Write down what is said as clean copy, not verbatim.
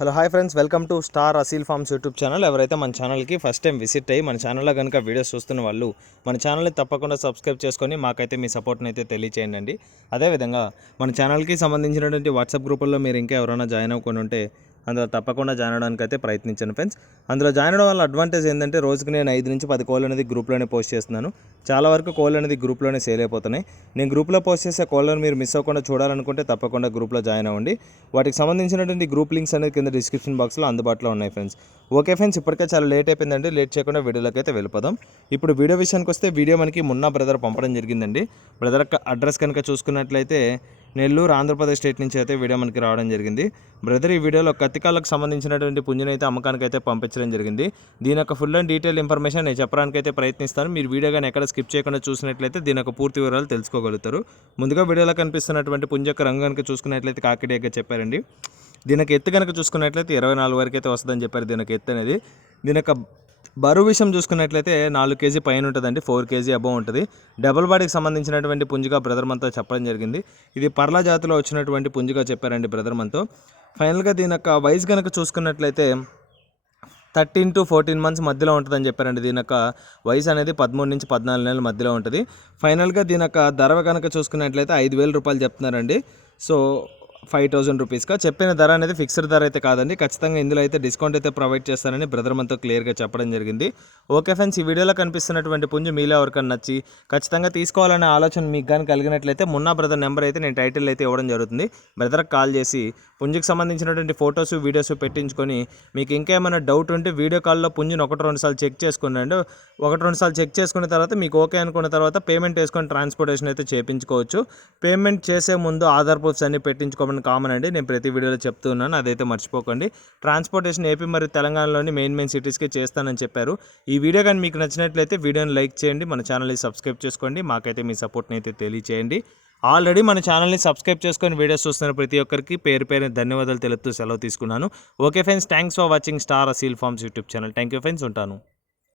Hello hi friends, welcome to star Aseel forms YouTube channel. ఎవరైతే మన ఛానల్కి ఫస్ట్ టైం విజిట్ అయ్యి మన ఛానల్లో కనుక వీడియోస్ చూస్తున్న వాళ్ళు మన ఛానల్ని తప్పకుండా సబ్స్క్రైబ్ చేసుకొని మాకైతే మీ సపోర్ట్ని అయితే తెలియచేయండి. అదేవిధంగా మన ఛానల్కి సంబంధించినటువంటి వాట్సాప్ గ్రూపుల్లో మీరు ఇంకా ఎవరైనా జాయిన్ అవ్వకుండా ఉంటే అందులో తప్పకుండా జాయిన్ అవడానికి అయితే ప్రయత్నించాను ఫ్రెండ్స్. అందులో జాయిన్ అవ్వడం వల్ల అడ్వాంటేజ్ ఏంటంటే రోజుకి నేను 5 నుంచి 10 కోళ్ళు అనేది గ్రూప్లోనే పోస్ట్ చేస్తున్నాను. చాలా వరకు కోళ్ళు అనేది గ్రూప్లోనే సేల్ అయిపోతున్నాయి. నేను గ్రూప్లో పోస్ట్ చేసే కోళ్ళను మీరు మిస్ అవ్వకుండా చూడాలనుకుంటే తప్పకుండా గ్రూప్లో జాయిన్ అవ్వండి. వాటికి సంబంధించినటువంటి గ్రూప్ లింక్స్ అనేది కింద డిస్క్రిప్షన్ బాక్స్లో అందుబాటులో ఉన్నాయి ఫ్రెండ్స్. ఓకే ఫ్రెండ్స్, ఇప్పటికే చాలా లేట్ అయిపోయిందండి. లేట్ చేయకుండా వీడియోలోకి అయితే వెళ్ళిపోదాం. ఇప్పుడు వీడియో విషయానికి వస్తే వీడియో మనకి మున్నా బ్రదర్ పంపడం జరిగిందండి. బ్రదర్ అడ్రస్ కనుక చూసుకున్నట్లయితే నెల్లూరు ఆంధ్రప్రదేశ్ స్టేట్ నుంచి అయితే వీడియో మనకి రావడం జరిగింది. బ్రదర్ ఈ వీడియోలో కత్తికాళ్ళకు సంబంధించినటువంటి పుంజుని అయితే అమ్మకానికి అయితే పంపించడం జరిగింది. దీని యొక్క ఫుల్ అండ్ డీటెయిల్ ఇన్ఫర్మేషన్ నేను చెప్పడానికి అయితే ప్రయత్నిస్తాను. మీరు వీడియో కానీ ఎక్కడ స్కిప్ చేయకుండా చూసినట్లయితే దీని యొక్క పూర్తి వివరాలు తెలుసుకోగలుగుతారు. ముందుగా వీడియోలో కనిపిస్తున్నటువంటి పుంజు యొక్క రంగు కనుక చూసుకున్నట్లయితే కాకిడేగా చెప్పారండి. దీనికి ఎత్తు కనుక చూసుకున్నట్లయితే 24 వరకు అయితే వస్తుందని చెప్పారు. దీనికి ఎత్తు అనేది దీని యొక్క బరువు విషయం చూసుకున్నట్లయితే 4 కేజీ పైన ఉంటుందండి, 4 కేజీ అబవ్ ఉంటుంది. డబుల్ బాడీకి సంబంధించినటువంటి పుంజుగా బ్రదర్ మనతో చెప్పడం జరిగింది. ఇది పర్లా జాతిలో వచ్చినటువంటి పుంజుగా చెప్పారండి బ్రదర్ మనతో. ఫైనల్గా దీని యొక్క వయసు కనుక చూసుకున్నట్లయితే 13 to 14 months మధ్యలో ఉంటుందని చెప్పారండి. దీని యొక్క వయసు అనేది 13 నుంచి 14 నెలల మధ్యలో ఉంటుంది. ఫైనల్గా దీని యొక్క ధర కనుక చూసుకున్నట్లయితే 5,000 రూపాయలు చెప్తున్నారండి. సో 5,000 రూపీస్గా చెప్పిన ధర అనేది ఫిక్స్డ్ ధర అయితే కాదండి. ఖచ్చితంగా ఇందులో అయితే డిస్కౌంట్ అయితే ప్రొవైడ్ చేస్తారని బ్రదర్ మనతో క్లియర్గా చెప్పడం జరిగింది. ఓకే ఫ్రెండ్స్, ఈ వీడియోలో కనిపిస్తున్నటువంటి పుంజు మీలో ఎవరికైనా నచ్చి ఖచ్చితంగా తీసుకోవాలనే ఆలోచన మీకు కానీ కలిగినట్లయితే మున్నా బ్రదర్ నెంబర్ అయితే నేను టైటిల్ అయితే ఇవ్వడం జరుగుతుంది. బ్రదర్కి కాల్ చేసి పుంజుకి సంబంధించినటువంటి ఫొటోస్ వీడియోస్ పెట్టించుకొని మీకు ఇంకా ఏమైనా డౌట్ ఉంటే వీడియో కాల్లో పుంజుని 1-2 సార్లు చెక్ చేసుకున్నాండి. 1-2 సార్లు చెక్ చేసుకున్న తర్వాత మీకు ఓకే అనుకున్న తర్వాత పేమెంట్ వేసుకొని ట్రాన్స్పోర్టేషన్ అయితే చేయించుకోవచ్చు. పేమెంట్ చేసే ముందు ఆధార్ ప్రూఫ్స్ అన్ని పెట్టించుకోమని కామన్ అండి. నేను ప్రతి వీడియోలో చెప్తున్నాను, అదైతే మర్చిపోకండి. ట్రాన్స్పోర్టేషన్ ఏపీ మరియు తెలంగాణలోని మెయిన్ సిటీస్కి చేస్తానని చెప్పారు. ఈ వీడియో కానీ మీకు నచ్చినట్లయితే వీడియోని లైక్ చేయండి, మన ఛానల్ని సబ్స్క్రైబ్ చేసుకోండి, మాకైతే మీ సపోర్ట్ని అయితే తెలియచేయండి. ఆల్రెడీ మన ఛానల్ని సబ్స్క్రైబ్ చేసుకొని వీడియోస్ చూస్తున్న ప్రతి ఒక్కరికి పేరు ధన్యవాదాలు తెలుపుతూ సెలవు తీసుకున్నాను. Okay friends, thanks for watching star Aseel forms YouTube channel. Thank you friends, ఉంటాను.